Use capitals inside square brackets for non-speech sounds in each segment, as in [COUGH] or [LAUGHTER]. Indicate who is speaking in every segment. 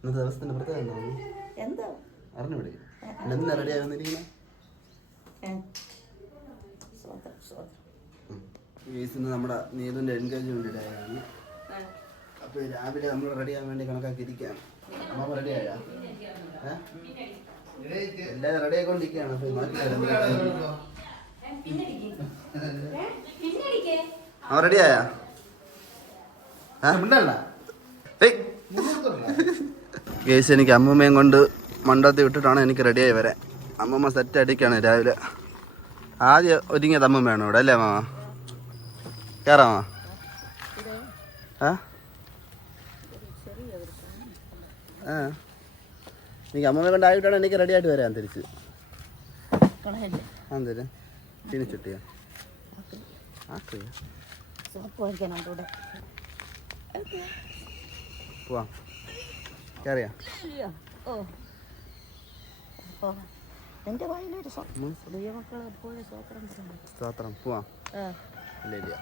Speaker 1: ഇന്നത്തെ ദിവസത്തിന്റെ പ്രത്യേകത എന്താ
Speaker 2: എന്തോ?
Speaker 1: അറിഞ്ഞൂടെ എന്താ റെഡി
Speaker 2: ഏ. സ്വതന്ത്രം.
Speaker 1: കേസിന് നമ്മുടെ നീതുന്റെ എൻഗേജ്മെന്റ് ഡേ ആണ്. അപ്പൊ രാവിലെ നമ്മൾ റെഡി ആവാൻ വേണ്ടി കണക്കാക്കി ഇരിക്കുകയാണ് അമ്മ റെഡി ആയാ? ഏ? എല്ലാവരും റെഡി ആയിക്കൊണ്ടിരിക്കുകയാണ്. അപ്പൊ അവൻ റെഡി ആയാ? കേസ് എനിക്ക് അമ്മൂമ്മയും കൊണ്ട് മണ്ടത്തി വിട്ടിട്ടാണ് എനിക്ക് റെഡിയായി വരാൻ. അമ്മൂമ്മ സെറ്റ് അടിക്കാണ് രാവിലെ. ആദ്യം ഒരുങ്ങിയത് അമ്മൂമ്മയാണ് ഇവിടെ അല്ലേ മാമ? കയറാമോ ആ? ആ. എനിക്ക് കൊണ്ട് ആയിട്ടാണ് എനിക്ക് റെഡി ആയിട്ട് വരാൻ തിരിച്ച്. തരും തിരിച്ചിട്ടിയാ പോവാം. കയറിയാ
Speaker 2: എന്റെ വായിലൊരു
Speaker 1: സ്തോത്രം പോവാം. ഇല്ല ഇല്ല.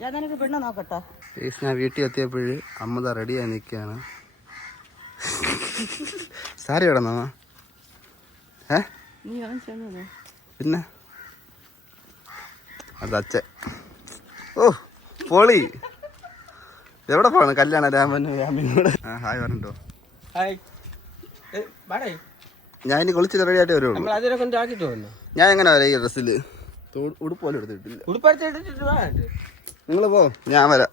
Speaker 2: ഞാൻ നിനക്ക് പെണ്ണ നോക്കട്ടോ.
Speaker 1: കേസ് ഞാൻ വീട്ടിൽ എത്തിയപ്പോൾ അമ്മ റെഡിയായി നിൽക്കുകയാണ് സാരി എവിടെ നിന്നാ ഏ? പിന്നെ? അത് ഓ പൊളി. എവിടെ പോണ്? കല്യാണ രാമൻ രാമിനോട്. ഹായ് പറഞ്ഞോ.
Speaker 3: ഹായ്. ഏ, വാടേ
Speaker 1: ഞാൻ ഇനി കുളിച്ച് റെഡി ആയിട്ട് വരുള്ളൂ.
Speaker 3: നമ്മൾ അതിനെ കൊണ്ട് ആക്കിട്ട് വന്നു?
Speaker 1: ഞാൻ എങ്ങനെ വരാം ഈ ഡ്രസ്സിൽ ഉടുപ്പ് പോലും എടുത്തിട്ടില്ല.
Speaker 3: ഉടുപ്പടുത്ത് എടുത്തിട്ട് വാ
Speaker 1: നിങ്ങൾ പോ ഞാൻ വരാം.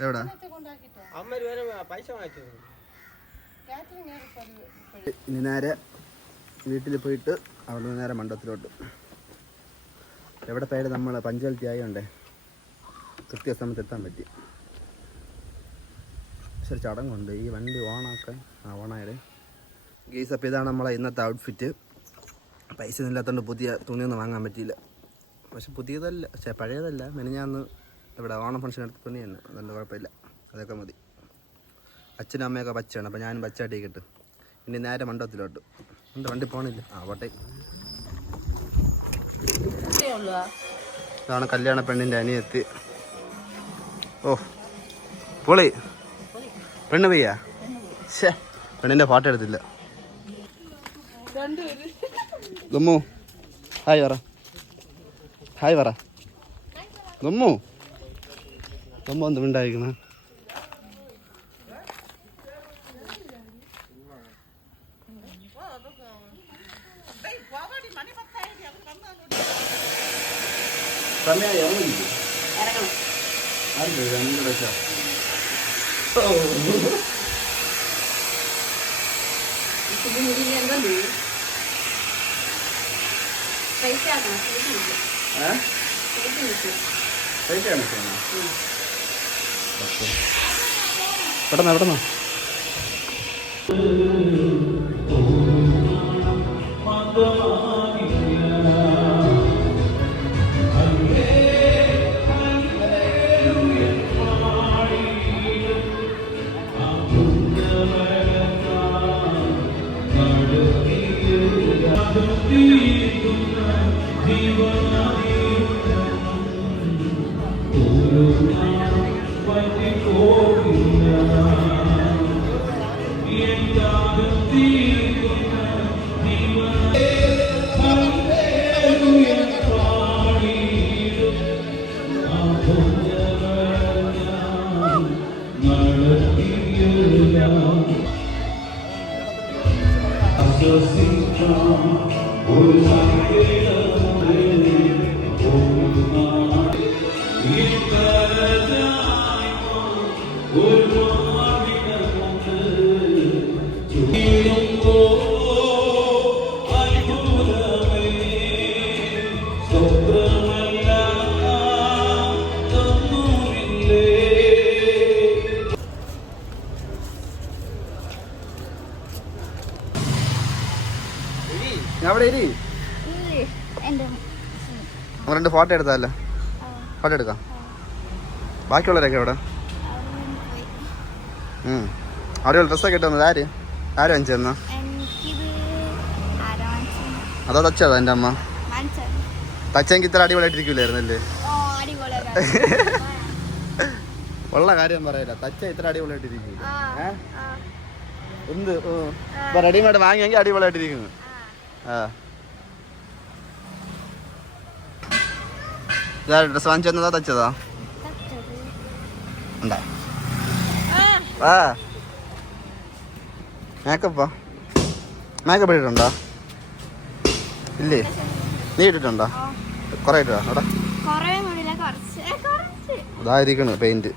Speaker 1: എവിടെ?
Speaker 3: വരെ
Speaker 1: ഇനി നേരെ വീട്ടിൽ പോയിട്ട് അവിടെ നേരെ മണ്ഡലത്തിലോട്ട് എവിടെ പേര് നമ്മൾ പഞ്ചായത്തി ആയതുകൊണ്ടേ കൃത്യസമയത്ത് എത്താൻ പറ്റി. ഒരു ചടങ്ങുണ്ട്. ഈ വണ്ടി ഓണാക്കാൻ ആ ഓണായത് ഗെയ്സ് അപ്പോൾ ഇതാണ് നമ്മളെ ഇന്നത്തെ ഔട്ട്ഫിറ്റ് പൈസ ഇല്ലാത്തതുകൊണ്ട് പുതിയ തുണിയൊന്നും വാങ്ങാൻ പറ്റിയില്ല. പക്ഷെ പുതിയതല്ല പക്ഷേ പഴയതല്ല. മെനഞ്ഞാന്ന് ഇവിടെ ഓണം ഫംഗ്ഷൻ എടുത്ത തുണി തന്നെ അതുകൊണ്ട് കുഴപ്പമില്ല. അതൊക്കെ മതി. അച്ഛനും അമ്മയൊക്കെ പച്ചയാണ്. അപ്പോൾ ഞാനും പച്ചാട്ടിക്കിട്ട് ഇനി നേരെ മണ്ഡപത്തിലോട്ട്. എന്താ വണ്ടി പോകണില്ല ആ പോട്ടെ. ഇതാണ് കല്യാണ പെണ്ണിന്റെ അനിയത്തി. ഓ പൊളി. പെണ്ണ് പെയ്യാ ശേ പെണ്ണിന്റെ ഫോട്ടോ എടുത്തില്ല. ദമ്മു ഹായ് പറ. ഹായ് പറ. ദമ്മു ദമ്മു എന്ത് മിണ്ടായിരിക്കണേ? സമയം
Speaker 2: ഇറങ്ങണം.
Speaker 1: അത് രണ്ട് ലക്ഷം
Speaker 2: മുടിയിൽ എന്തോ സ്ട്രൈറ്റ് സ്ട്രൈറ്റ് നിൽക്കും
Speaker 1: ഏഹ്
Speaker 2: സ്ട്രൈറ്റ്
Speaker 1: അവിടെ ഇരി. രണ്ട് ഫോട്ടോ എടുത്താലോ? ഫോട്ടോ എടുക്കാം. ബാക്കിയുള്ളവരൊക്കെ എവിടെ? അവിടെ ഡ്രസ്സൊക്കെ ഇട്ട് വന്നത് ആര്? ആര് വാങ്ങിച്ചു തന്നാ? അതോ തച്ചതാ എന്റെ അമ്മ? തച്ചെങ്കിൽ ഇത്ര അടിപൊളിയായിട്ടിരിക്കില്ലായിരുന്നല്ലേ?
Speaker 4: ഓ, അടിപൊളിയാ. [LAUGHS]
Speaker 1: ഉള്ള കാര്യം പറയല്ല. തച്ച ഇത്ര അടിപൊളിയായിട്ടിരിക്കും എന്ത്? റെഡിമേഡ് വാങ്ങിയെങ്കിൽ അടിപൊളിയായിട്ടിരിക്കുന്നു. ഡ്രസ് വാങ്ങിച്ചു വന്നതാ തച്ചതാ? ഉണ്ടാ ആ. മേക്കപ്പാ. മേക്കപ്പ് ഇട്ടിട്ടുണ്ടോ? ഇല്ലേ? നീ ഇട്ടിട്ടുണ്ടോ? കുറേ ഇട്ടാ അവിടെ ഇതായിരിക്കണ് പെയിന്റ്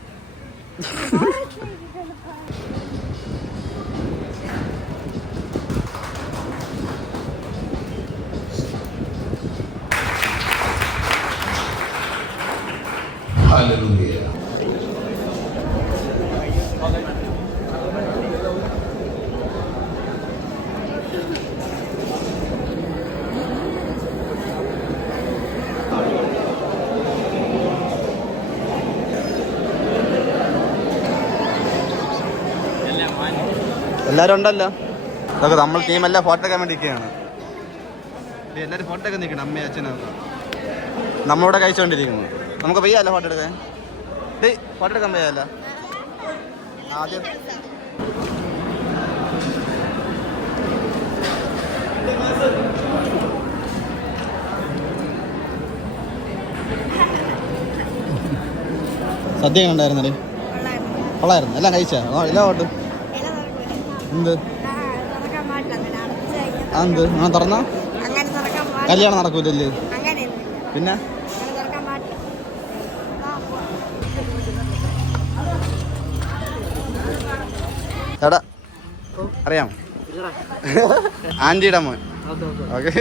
Speaker 1: എല്ലാരും ഉണ്ടല്ലോ ഇതൊക്കെ നമ്മൾ എല്ലാം ഫോട്ടോ എടുക്കാൻ വേണ്ടി നിൽക്കുകയാണ് എല്ലാവരും ഫോട്ടോ ഒക്കെ നിൽക്കണം അമ്മയും അച്ഛനും ഒക്കെ. നമ്മളിവിടെ കഴിച്ചുകൊണ്ടിരിക്കുന്നു. നമുക്ക് പെയ്യാലോ ഫോട്ടോ എടുക്കാൻ? ഡേ ഫോട്ടോ എടുക്കാൻ പെയ്യാലോ ആദ്യം. സദ്യ ഉണ്ടായിരുന്നല്ലേ?
Speaker 4: കൊള്ളായിരുന്നു.
Speaker 1: എല്ലാം കഴിച്ചാ? എല്ലാം
Speaker 4: തുറക്കൂല
Speaker 1: എന്ത്? എന്ത് അങ്ങനെ തുറന്ന? കല്യാണം നടക്കൂലല്ലേ? പിന്നെ. എടാ അറിയാം. ആന്റിയുടെ മോൻ. ഓക്കെ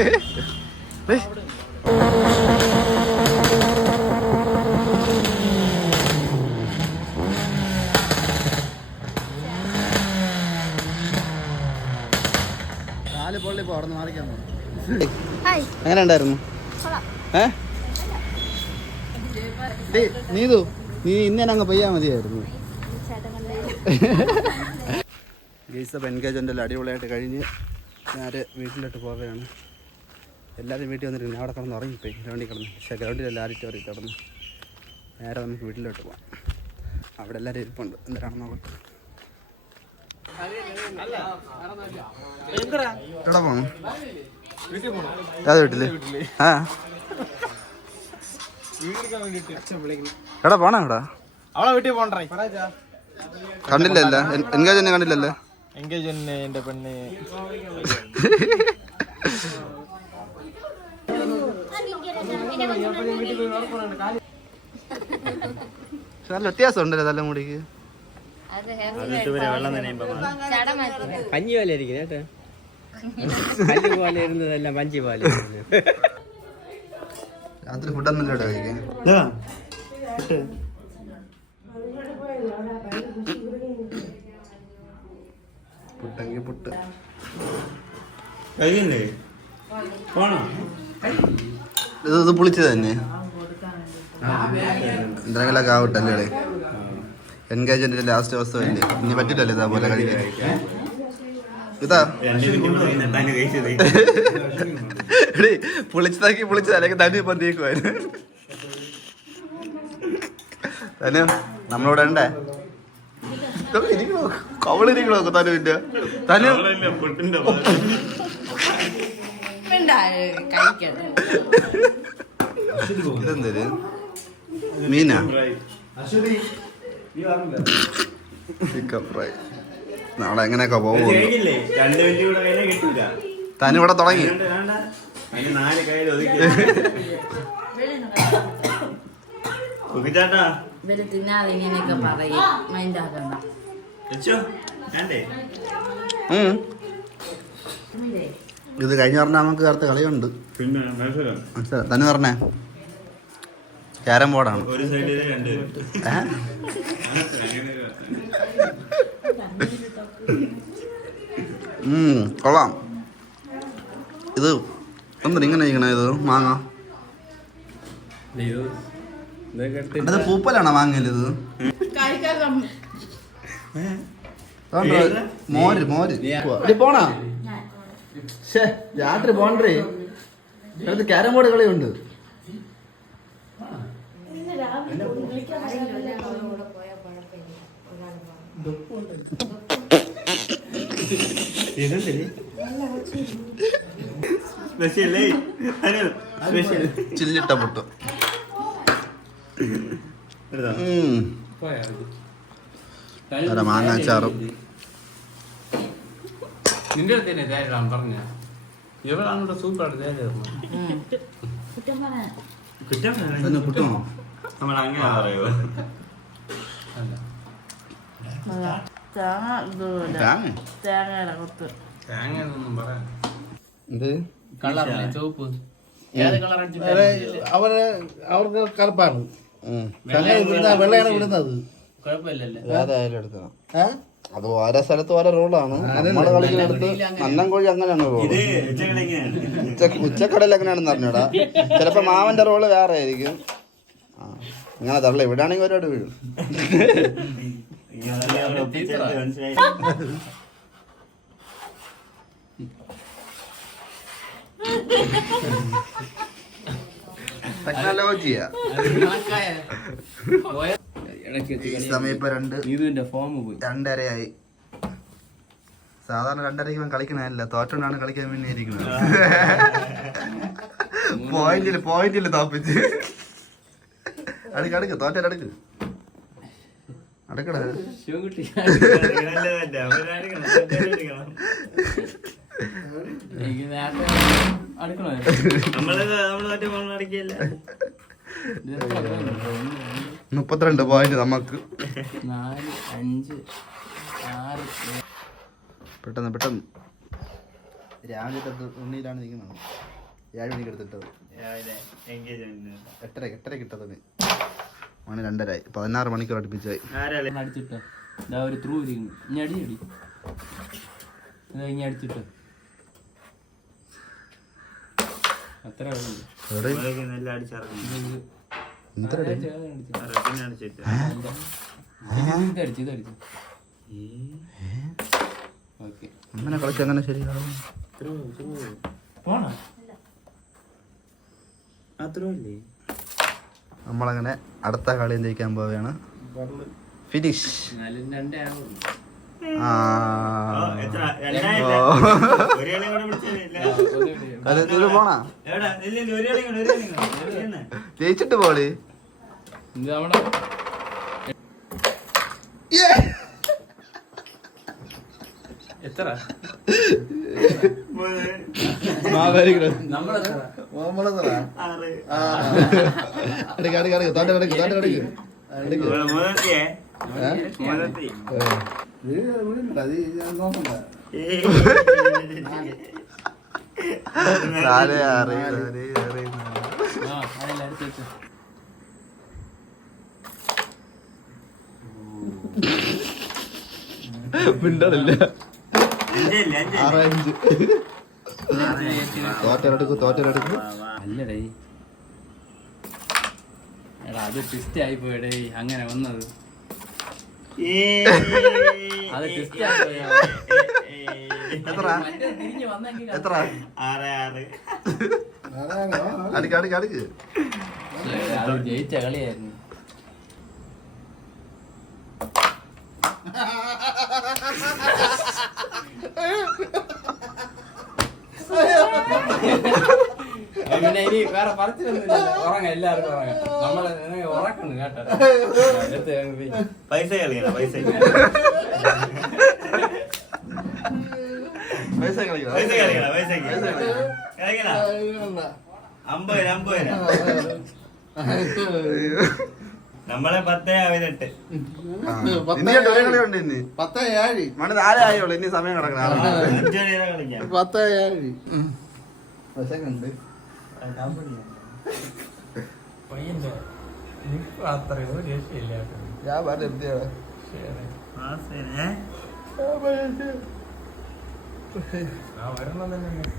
Speaker 1: നാല് പൊള്ളി ഇപ്പോൾ അവിടെ നിന്ന് മാറിക്കാൻ
Speaker 4: ഹായ്
Speaker 1: എങ്ങനെ ഉണ്ടായിരുന്നു? ഏ? നീതു നീ ഇന്ന് അങ്ങ് പെയ്യാ മതിയായിരുന്നു.
Speaker 4: ചേട്ടൻ കൊണ്ടുപോയി
Speaker 1: ഗെയ്സ് അപ്പോൾ എൻഗേജ്മെന്റ് എല്ലാം അടിപൊളിയായിട്ട് കഴിഞ്ഞ് ഞാൻ വീട്ടിലോട്ട് പോവുകയാണ്. എല്ലാവരും വീട്ടിൽ വന്നിട്ട് ഞാൻ അവിടെ കിടന്ന് ഉറങ്ങിപ്പോയി. ഗ്രൗണ്ടിൽ കിടന്ന്. പക്ഷേ ഗ്രൗണ്ടിലല്ല ഇറങ്ങി കിടന്ന് നേരെ നമുക്ക് വീട്ടിലോട്ട് പോകാം അവിടെ എല്ലാവരും ഇരിപ്പുണ്ട്. എന്തിനാണെന്ന് നോക്കട്ടെ എവിടെ പോണു. ഏത് വീട്ടിൽ. ആ. എടാ പോണ എവിടാ
Speaker 3: അവളെ വീട്ടിൽ പോണ്ടേ?
Speaker 1: കണ്ടില്ലല്ല തന്നെ കണ്ടില്ലല്ലേ
Speaker 3: എൻഗേജ് എന്റെ പെണ്ണ്.
Speaker 1: നല്ല വ്യത്യാസം ഉണ്ടല്ലോ തലമുടിക്ക്.
Speaker 3: പഞ്ഞി പോലെ ഇരിക്കുന്നു കേട്ടോ. [LAUGHS] പഞ്ഞി പോലെ ഇരുന്നതെല്ലാം പഞ്ചി പോലെ.
Speaker 1: രാത്രി ഫുഡൊന്നും പുട്ടെങ്കിൽ പുട്ട്.
Speaker 5: കഴിയില്ലേ? പോണോ?
Speaker 1: ഇത് ഇത് പുളിച്ചത് തന്നെ. എന്തെങ്കിലുമൊക്കെ ആവട്ടല്ലേ? എൻഗേജ്മെന്റിന്റെ ലാസ്റ്റ് ദിവസമല്ലേ ഇനി പറ്റില്ലല്ലേ ഇതാ പോലെ കഴിക്കാൻ. ഇതാ. എടീ, പുളിച്ചതാക്കി പുളിച്ചത്. അല്ലെങ്കിൽ തന്നെ ഇപ്പം തന്നെ നമ്മളിവിടെ ഉണ്ടേ കവളിരിക്കണോ തന്നെ പിന്നെ തന്നെ ഇതെന്തര്? മീനാ? ചിക്കൻ ഫ്രൈ നാളെ എങ്ങനെയൊക്കെ പോകും ഇവിടെ തുടങ്ങി.
Speaker 6: ഇവർ തിന്നാതെ ഇങ്ങനെയൊക്കെ പറയും. മൈൻഡാക്കണ്ട.
Speaker 1: ഇത് കഴിഞ്ഞ പറഞ്ഞാൽ നമുക്ക് നേരത്തെ കളിയുണ്ട്.
Speaker 5: പിന്നെ
Speaker 1: തന്നെ പറഞ്ഞേ. ക്യാരം ബോർഡാണ്.
Speaker 5: ഒരു സൈഡിൽ രണ്ട്
Speaker 1: ഏ? ഉം, കൊള്ളാം. ഇത് എന്തിനാ ഇങ്ങനെ ഇരിക്കണേ ഇത്? മാങ്ങ. അത് പൂപ്പലാണോ മാങ്ങയിൽ ഇത്? അതുകൊണ്ട് മോര് മോര്. പോണാ? രാത്രി പോണ്ടേ. ക്യാരം ബോർഡ് കളിയുണ്ട്. പുട്ട്.
Speaker 5: എടുത്തോ?
Speaker 1: ഉം. അതെ, മാങ്ങാച്ചാറും.
Speaker 3: നിന്റെ അടുത്ത് തന്നെ തേടാൻ പറഞ്ഞ. ഇവളാണ് സൂപ്പർ തേടാ
Speaker 5: കുറ്റം
Speaker 1: തന്നെ പുട്ടാണോ
Speaker 5: നമ്മൾ അങ്ങനെ പറയുമോ
Speaker 6: തേങ്ങ ഇതുപോലെ
Speaker 1: തേങ്ങ.
Speaker 6: തേങ്ങയുടെ കൊത്ത്.
Speaker 3: തേങ്ങ എന്നൊന്നും പറയാൻ
Speaker 1: എന്ത്?
Speaker 3: കളറില്ലേ ചുവപ്പ്. ഏത് കളർ
Speaker 7: അവർ അവർക്ക് കറുപ്പാണ്.
Speaker 1: ഉം.
Speaker 7: തേങ്ങ ഇവിടുന്ന വെള്ളയാണ് വിടുന്നത്
Speaker 3: കുഴപ്പമില്ലല്ലേ
Speaker 1: ഏതായാലും എടുക്കണം
Speaker 7: ഏ?
Speaker 1: അത് ഓരോ സ്ഥലത്ത് ഓരോ റോളാണ് നമ്മൾ കളിക്കുന്നിടത്ത് അന്നം കോഴി അങ്ങനെയാണ് റോൾ ഉച്ചക്കടയിൽ അങ്ങനെയാണെന്ന് അറിഞ്ഞൂടാ ചിലപ്പോ മാവന്റെ റോൾ വേറെ ആയിരിക്കും. ഇങ്ങനെ ഇവിടെ ആണെങ്കിൽ ഒരുപാട് വീഴും. [LAUGHS] ടെക്നോളജിയാ. ഈ സമയം ഇപ്പൊ രണ്ട്
Speaker 3: നീതുവിന്റെ ഫോം പോയി.
Speaker 1: രണ്ടരയായി. സാധാരണ രണ്ടരയ്ക്ക് ഇവൻ കളിക്കണല്ല തോറ്റോണ്ടാണ് കളിക്കാൻ പിന്നെ ഇരിക്കുന്നത്. പോയിന്റിൽ പോയിന്റിൽ തോപ്പിച്ച്. അടുക്ക് അടുക്ക് തോറ്റ അടുക്ക് അടുക്കട
Speaker 3: ശിവൻകുട്ടി എനിക്ക് നേരത്തെ അടുക്കണോ
Speaker 5: നമ്മൾ നമ്മൾ മറ്റേ ഫോൺ അടിക്കല്ല
Speaker 1: മുപ്പത്തിരണ്ട് പോയിന്റ് നമുക്ക്. പെട്ടെന്ന് പെട്ടെന്ന്. രാവിലെ ഉണ്ണിയിലാണ് നിൽക്കുന്നത്. ഏഴ് മണിക്ക് എടുത്തിട്ടത്. എട്ടര എട്ടര കിട്ടത് മണി രണ്ടരായി പതിനാറ് മണിക്കൂർ അടുപ്പിച്ചായി.
Speaker 3: അടിച്ചിട്ടോ ഇതാ ഒരു ത്രൂ ഇരിക്കുന്നു ഇനി അടി ഇതാ ഇനി അടിച്ചിട്ടോ. അത്ര
Speaker 1: അങ്ങനെ കളിച്ച് അങ്ങനെ ശരിയാവും?
Speaker 3: പോണോ?
Speaker 5: അത്രല്ലേ
Speaker 1: നമ്മളങ്ങനെ അടുത്ത കളി ജയിക്കാൻ പോവുകയാണ്. ഫിനിഷ്. പോണാ. ജയിച്ചിട്ട് പോളി
Speaker 3: എത്ര? നമ്മളെത്ര
Speaker 5: ആറ്.
Speaker 1: അടുക്ക് തോറ്റടുക്ക് തോറ്റടുക്ക്
Speaker 3: അല്ലടേ. എടാ അത് ട്വിസ്റ്റ് ആയി പോയടേ. അങ്ങനെ വന്നത്. അത് ട്വിസ്റ്റ് ആയി പോയി.
Speaker 1: എത്ര? എത്ര?
Speaker 5: ആറ് ആറ്.
Speaker 1: അടുക്ക് അടുക്ക് അടുക്ക്.
Speaker 3: അത് ജയിച്ച കളിയായിരുന്നു. [LAUGHS] പിന്നെ ഇനി വേറെ പറച്ചിലൊന്നുമില്ല ഉറങ്ങ എല്ലാവർക്കും ഉറങ്ങാം. നമ്മളെ ഉറക്കുന്നു കേട്ടോ.
Speaker 5: പൈസ കളിക്കണം? [LAUGHS] പൈസ
Speaker 1: പൈസ കളിക്കണം?
Speaker 5: പൈസ കളിക്കണം? പൈസ കളിക്കണം. നമ്മളെ പത്തേ പതിനെട്ട്.
Speaker 1: ഇനി
Speaker 7: പത്ത് ഏഴ്.
Speaker 1: മണി നാലേ ഇനി സമയം കിടക്കണം.
Speaker 7: പത്ത് ഏഴ്.
Speaker 1: ഞാൻ പറഞ്ഞു എന്തിയാണ്
Speaker 3: ആ വരണം തന്നെ.